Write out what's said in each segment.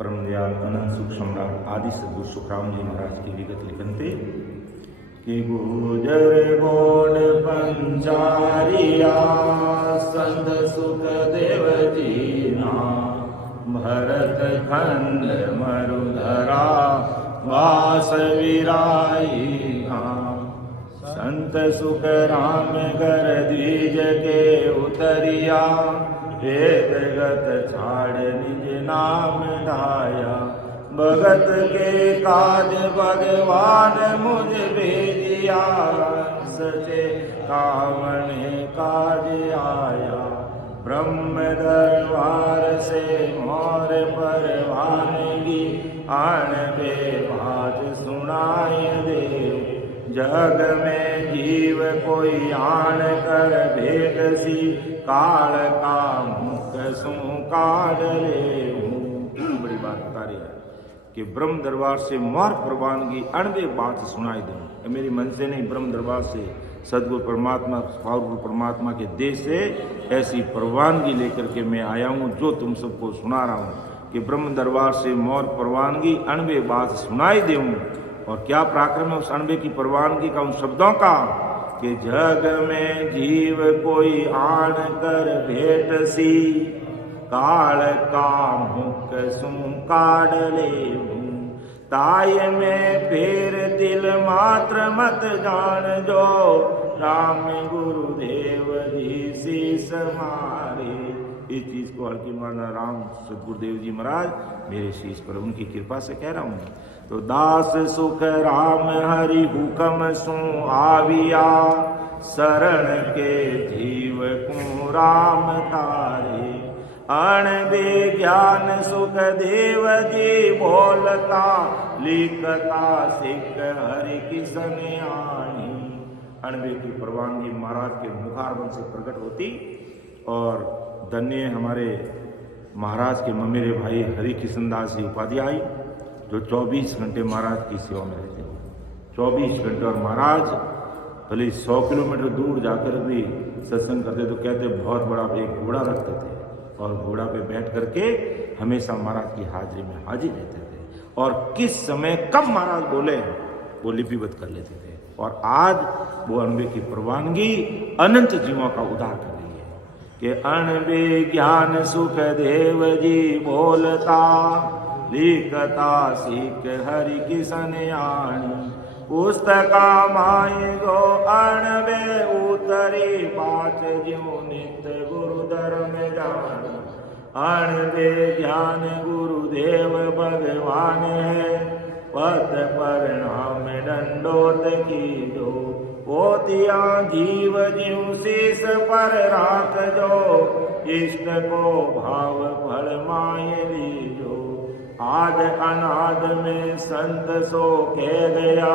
परम दयाल अनंत सुख सम्राट आदि सदगुरु सुखराम जी महाराज की विगत लिखनते कि गुजर गोड पंचारिया संत सुख देव जीना भरत खंड मरुधरा वास विराई संत सुख राम घर द्विज के उतरिया वेद गत छाड़ निज नाम धाया भगत के काज भगवान मुझ भेजिया सचे कावण काज आया ब्रह्म दरबार से मोर परवानगी आन बे बात सुनाय देव जग में जीव कोई आन कर भेट सी काल का मुख सु काढ़ ले। बड़ी बात बता रही है कि ब्रह्म दरबार से मोर परवानगी अणबे बात सुनाई दूं। मेरी मन से नहीं, ब्रह्म दरबार से सदगुरु परमात्मा पावरफुल परमात्मा के देश से ऐसी परवानगी लेकर के मैं आया हूँ जो तुम सबको सुना रहा हूँ कि ब्रह्म दरबार से मोर परवानगी अणबे बात सुनाई दूं। और क्या पराक्रम है उस अणबे की परवानगी का, उन शब्दों का कि जग में जीव कोई आन कर भेट सी काल का मुख सु काढ़ ले ताय में फेर दिल मात्र मत जान जो राम गुरुदेव जी शीस मारे। इस चीज को हल्की मारना राम सदगुरुदेव जी महाराज मेरे शीश पर, उनकी कृपा से कह रहा हूँ। तो दास सुख राम हरि हुकम सु आविया शरण के जीव को राम तारे अणबे ज्ञान सुख देव जी बोलता लिखता सिख हरि किसन आनी। अणबे की परवानगी महाराज के मुखारबन से प्रकट होती और धन्य हमारे महाराज के ममेरे भाई हरि किशन दास जी उपाध्याय जो 24 घंटे महाराज की सेवा में रहते हैं। 24 घंटे। और महाराज भले 100 किलोमीटर दूर जाकर भी सत्संग करते तो कहते बहुत बड़ा एक घोड़ा रखते थे और घोड़ा पे बैठ करके हमेशा महाराज की हाजिरी में हाजिर रहते थे और किस समय कब महाराज बोले वो लिपिबद्ध कर लेते थे। और आज वो अणबे की परवानगी अनंत जीवों का उद्धार कर रही है कि अणबे ज्ञान सुख देव जी बोलता लिखता सीख हरि किसन आनी पुस्तका माई गो अणबे उतरी बात ज्यो नित्य गुरु धर्म जान अणबे ज्ञान गुरुदेव भगवान है पद परिणाम दंडोत की जो पोतिया जीव ज्यों शीस पर राख जो इष्ट को भाव फल माय लीजो आद अनाद में संत सो कह गया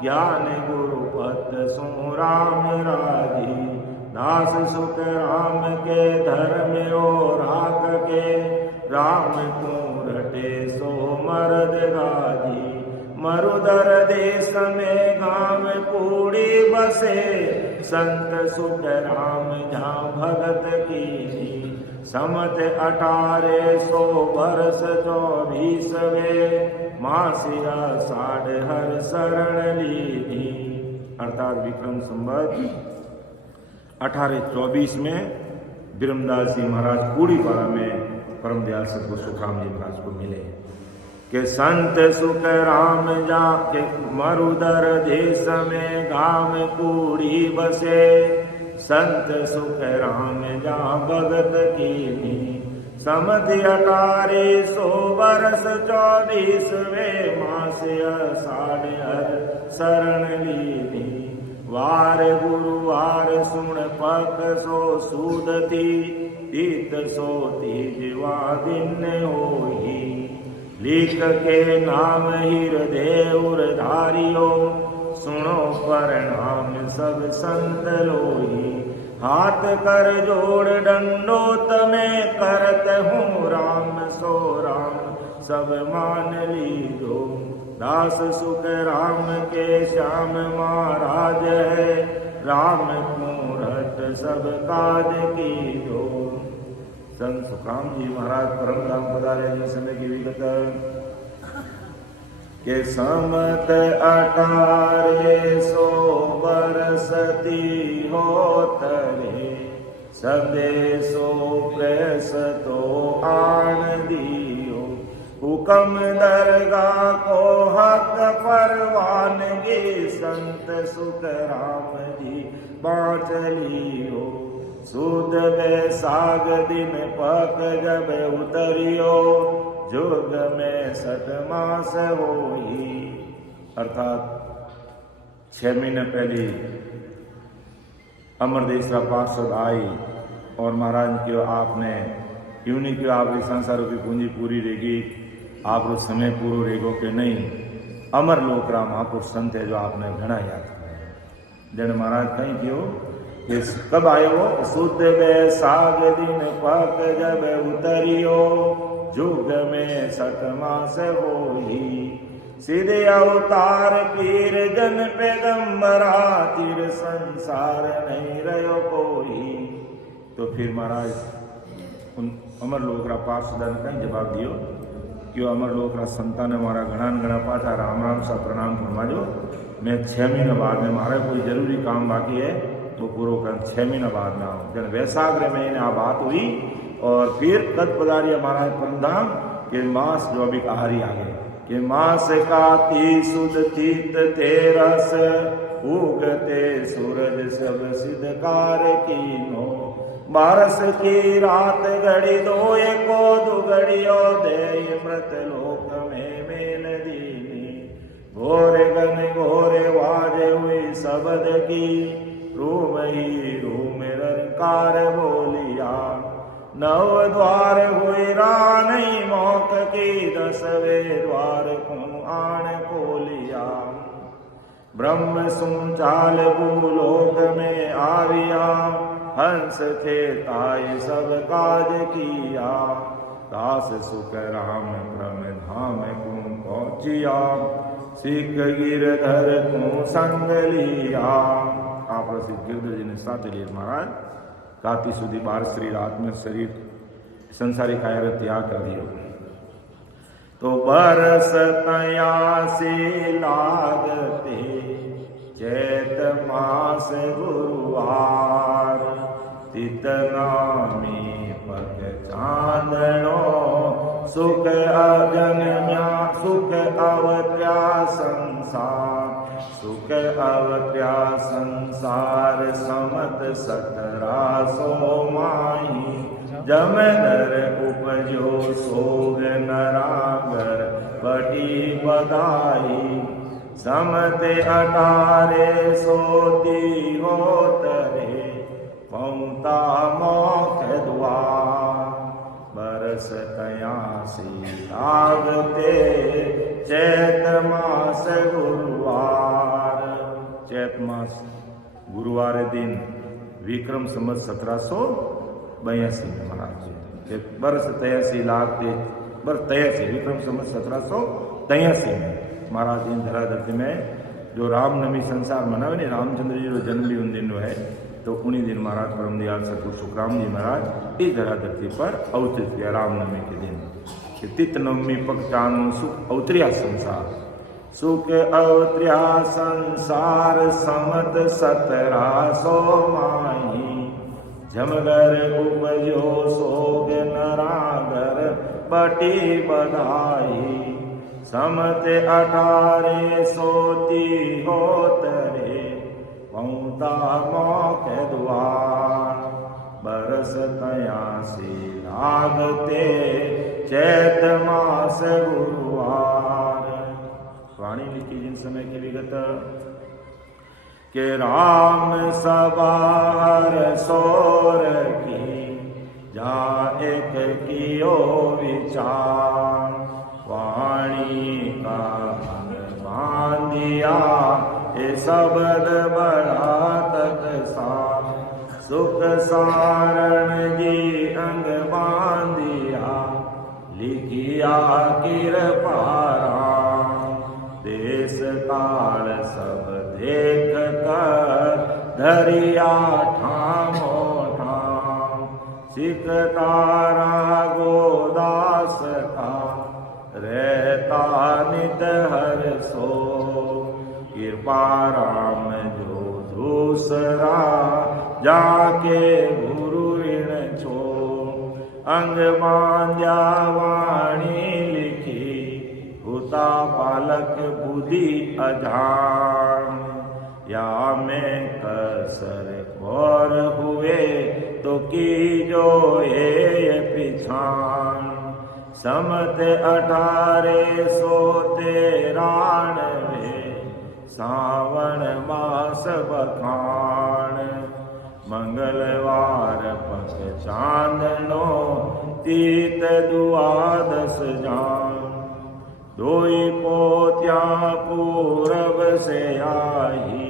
ज्ञान गुरु पत सु राम राजी दास सुख राम के धर्म ओ राख के राम को रटे सो मर्द गाजी मरुधर देश में गांव पूरी बसे संत सुख राम जहाँ भगत की समत 1800 वर्ष 24वें मासिया साढ़ हर शरण लीधी। अर्थात विक्रम संवत 1824 में ब्रह्मदास जी महाराज कूड़ीपाड़ा में परम दयाल सदगुरु सुखराम जी महाराज को मिले कि संत सुख राम जाके मरुधर देश में गांव कूड़ी बसे संत सुख राम जा भगत की समध 1800 वर्ष 24वें मास साढ़ हर शरण लीधी वार गुरुवार सुन पक सो सूद थी तीत सो तीजवा दिन होई लिख के नाम हृदय उधारियो सुनो परिणाम सब संत लोही हाथ कर जोड़ दंडोत में करत हूँ राम सो राम सब मान लीजो दास सुख राम के श्याम महाराज है राम मूरत सब काज की जो संत सुखराम जी महाराज परम धाम पधारे जिस समय की विगत के समत 1800 बरसती होतरे संदेशो प्रेस तो आन दियो हुकम दरगाह को हक परवानगी संत सुखराम जी बाँच लियो सुद बैसाग दिन पक जब उतरियो जुग में 6 मास होई। अर्थात 6 महीने पहले अमरदेसरा पार्षद आई और महाराज क्यों आपने क्यों नहीं क्यों आपकी संसारों की पूंजी पूरी रहेगी, आप रो समय पूरो रहेगो के नहीं। अमर लोकरा महापुरुष संत है जो आपने घना याद कर जन महाराज कहीं क्यों कि कब आयो वो शुद्ध बैसाग दिन पक जब उतरियो जुग में 6 मास होई सीधे अवतार पीर जन पैगंबरा तीर संसार नहीं रहो कोई। तो फिर महाराज उन अमर लोकरा पार्षदा ने कहीं जवाब दियो कि अमर लोकरा संता ने मारा घना पाठा राम राम सा प्रणाम फरमाजो। मैं 6 महीने बाद में मारा कोई जरूरी काम बाकी है वो पूरा कर 6 महीना बाद में आऊँ। जन वैसाख में आ बात हुई और फिर कद पधारिया महाराज परमधाम के मास जो अभी आहारी आ गए कि मास का सुद तीत तेरस उगते सूरज सब सिद्धकार कीनो बारस की रात घड़ी 2 एको दुगड़ियो दे मृत लोक में मेल दीनी घोरे गन घोरे वाजे हुई शब्द की रूम ही रूम रंकार बोलिया 9 द्वार हुई रानी मौक की 10वें द्वार को आन खोलिया ब्रह्म सुचाल भूलोक में आविया हंस थे ताई सब काज किया दास सुख राम भ्रम धाम को पहुंचिया सिख गिरधर को संग लिया। आप सिख गिरधर जी ने साथ लिए महाराज काती सुधी 12 श्री रात में शरीर संसारी कायर त्याग कर दियो। तो बरस 83 लागते चैत मास गुरुवार तितनामी पग चांदनो सुख अजन्या सुख अवत्या संसार सुख अवत्या संसार समत 1700 माही जमदर उपजो सोग नरागर बटी बधाई समते 1800 होतरे पौता मौख द्वार बरस 83 लागते चैत मास गुरुवार। चैत मास गुरुवार दिन विक्रम संवत 1782 में महाराज बरस 83 लागते बरस 83 विक्रम संवत 1783 में महाराज इन धरा धरती में जो रामनवमी संसार मनावे ने रामचंद्र जी जो जन्म भी उन दिन है तो उन्हीं दिन महाराज परम दयाल सतगुरु सुखराम जी महाराज इस धरा धरती पर अवतरित किया रामनवमी के दिन। तित नवमी पक्षानु सुख अवतरिया संसार सुख अवतरिया संसार समत 1700 माही जमगर उपजो सोग नरागर बटी बधाई समत 1800 होतरे पौता मौक द्वार बरस 83 लागते चैत मास गुरुवार। वाणी लिखी जिन समय की विगत के राम सवार सोर की जा एक कियो विचार वाणी का बांधिया ये शब्द बड़ा तत्सा सुख सारण जी अंग बांधिया लिखिया कृपारा देश काल सब देख कर धरिया ठामो ठाम सिख तारा गोदास का रहता नित हर सो। कृपा राम जो दूसरा जाके गुरु ऋण छो। अंग बांध्या वाणी लिखी हुता पालक बुद्धि अजान। या में कसर और हुए तो की जो ये पिछान। समत 1893 सावन मास बखान। मंगलवार पख चांदनो तीत दुआदस जान। दोई पोत्या पूरब से आई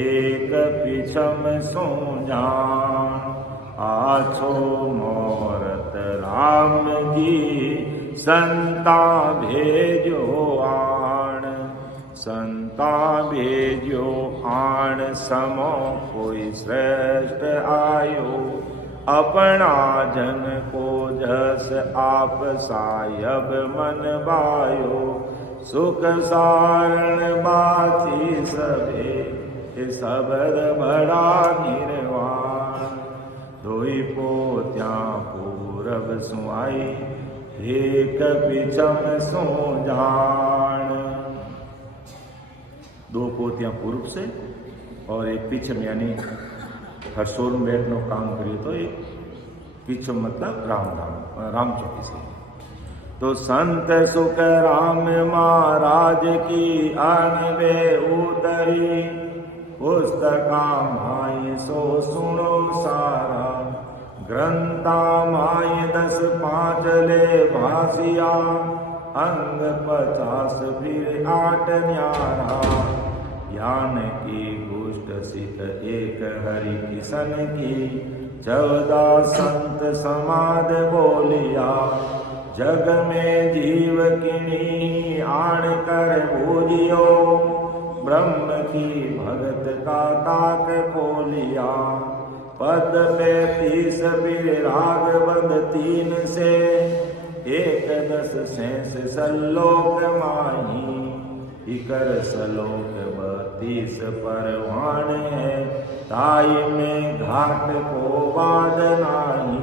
एक पिछम सो जान। आछो मोरत राम जी संता भेजो आण। संता भेजो आण समो कोई श्रेष्ठ आयो। अपना जन को जस आप सायब मन बायो। सुख सारण बाची सबे सबद बड़ा निर्वाण। धोई पोत्या पूरब सुआई एक पिछम सो जान। 2 पोतियां पूर्व से और एक पिछम यानी हरसोर में बैठनो काम करिए तो एक पिछम मतलब राम चौकी से। तो संत सुख राम महाराज की अनबे उतरी। पुस्तका माई सो सुनो सारा। ग्रंथा माई 10 ले भासिया। अंग 50 फिर 8 न्यारा। ज्ञान की गुष्ट सित एक हरि किसन की। 14 संत समाद बोलिया। जग में जीव किनी आण कर बूझियो। ब्रह्म की भगत का ताक खोलिया। पद 35 फिर राग बंद 3 से। 11 शेष सल्लोक माही। इकर सलोक 32 परवान है। ताई में घाट को बाद नाही।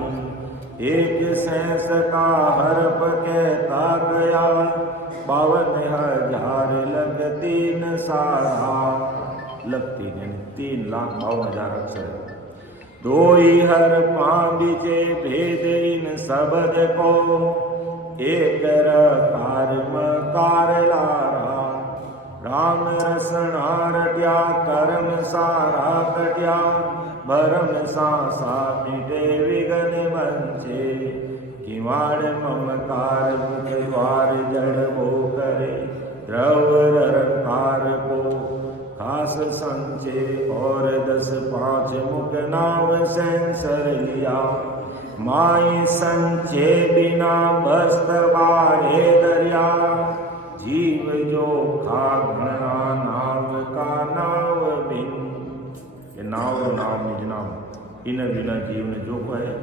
1 शेष का हर्प कहता गया। 52,000 लग 3 सारा। लग 3 यानी 3,52,000 अक्षर। 2 हर पांबिचे भेद इन सबद को। 1 रकार मकार लारा। राम रसना रट्या कर्म सारा कट्या। भरम सांसा मिटे विघन बंचे। किवाड़ ममकार द्वार जड़ वो करे। द्रव रकार को खास संचे। और 10 मुख नाम सेंसर लिया। माई संचे बिना बस्त बारे दरिया। जीव जो खा घना नाव का नाव बिन। ये नाव निज नाम इन बिना जीव ने जो को है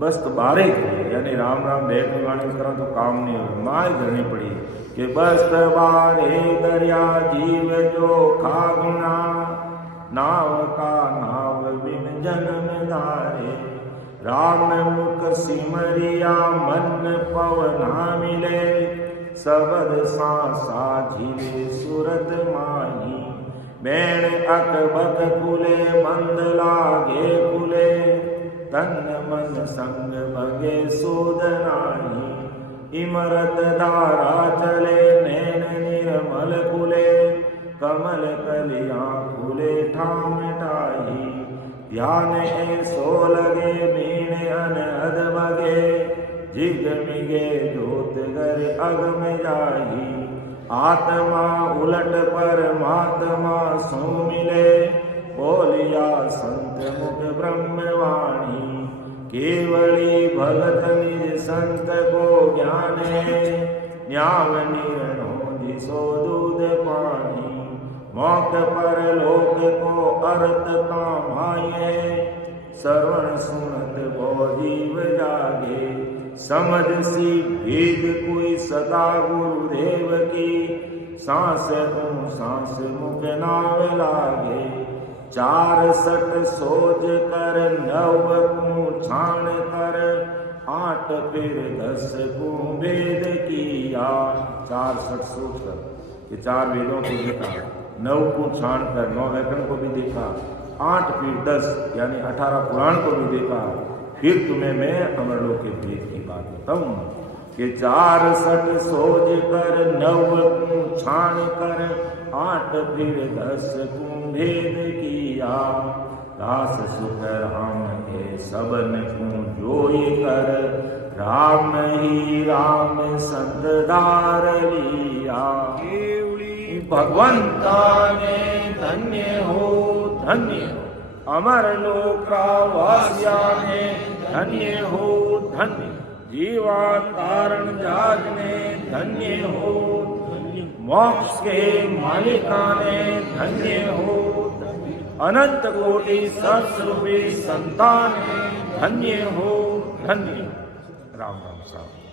बस तो बारे यानी राम राम बैठ वाणी करा तो काम नहीं हो। मार धरनी पड़ी कि बस बारे दरिया। जीव जो खा गुना नाव का नाव बिन जन्म धारे। राम मुख सिमरिया मन पवना मिले। सबद सांसा झिले सूरत माही। बैण अकबक कुले मंद लागे कुले। तन मन संग भगे सूद नाही। इमरत धारा चले नैन निर्मल कुले। कमल कलिया खुले ठाम टाही। ध्यान ऐसो लगे मीण अनहद बगे। जिग मिगे जोत घर अगम जाही। आत्मा उलट परमात्मा सो मिले। बोलिया संत मुख ब्रह्मवाणी। केवली भगत निज संत को ज्ञाने। न्याव निर्णो दिसो दूध पानी। मौक पर लोक को अर्थ कामाये। श्रवण सुनत बहु जीव जागे। समझ सी भेद कोई सदा गुरुदेव की, सांस तू सांस मुख नाव लागे। चार सट सोच कर नव को छाण कर, आठ फिर 10 को वेद किया। चार सट सोच कर, ये 4 वेदों को देखा, 9 को छाण कर 9 व्याकरण को भी देखा, 8 फिर 10 यानी 18 पुराण को भी देखा, फिर तुम्हें मैं अमरलोक के भेद की बात बताऊं कि 4 सट सोच कर 9 को छाण कर, 8 फिर 10 को भेद किया। दास सुख राम के सबन को जोई कर, राम ही राम संत दार लिया। भगवंता ने धन्य हो धन्य हो, अमर लोका वासिया ने धन्य हो धन्य, जीवा तारण जाग ने धन्य हो धन्य, मोक्ष के मालिका ने धन्य हो, अनंत कोटि सहस्रूपी संतान धन्य हो धन्य। राम राम साहब।